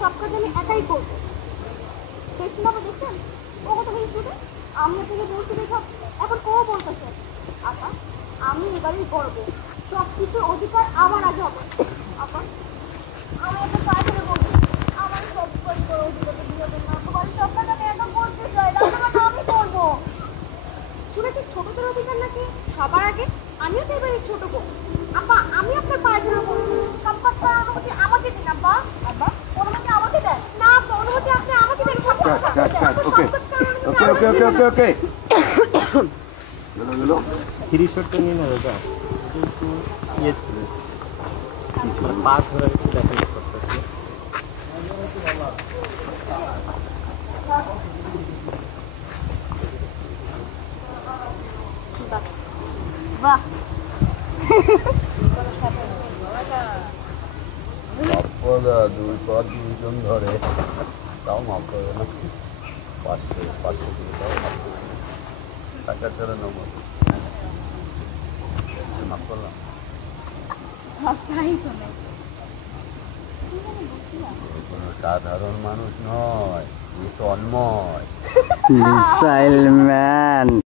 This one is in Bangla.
সব কাজ আমি একাই করবো। দেখছেন আপা, দেখছেন ও কথা বলছে, আমি থেকে বলছি দেখো, এখন ও বলতেছে আপা আমি এবারই করবো, সব কিছুর অধিকার আমার আগে হবে। আপা আমি একটা কাজ করে বলছি, আমার সব কাজ করে অধিকার দিয়ে হবে না, তোমার সব কাজ আমি একা করতে চাই, রান্নাবান্না আমি করবো। শুনেছি ছোটদের অধিকার নাকি সবার আগে, আমিও তো এবারে ছোট বউ। আপা আমি আপনার পায়ে ধরে বলছি, কাপড়টা অনুমতি আমাকে দিন আপা। আপা অনুমতি আমাকে দেন না, আপা অনুমতি আপনি আমাকে দেন। ওকে ওকে ওকে ওকে ওকে ওকে গেলো থ্রি শটটা নিয়ে না দাদা, কিন্তু ইয়ে ছিল পা ধরে একটু দেখা করতেছে। বাহ দুই পর দুইজন ধরে, তাও মাফ করবে না, 500 টাকা টাকা ছেড়ে নেবো, মাফ করলাম। কোনো সাধারণ মানুষ নয়, তন্ময়। Missile man.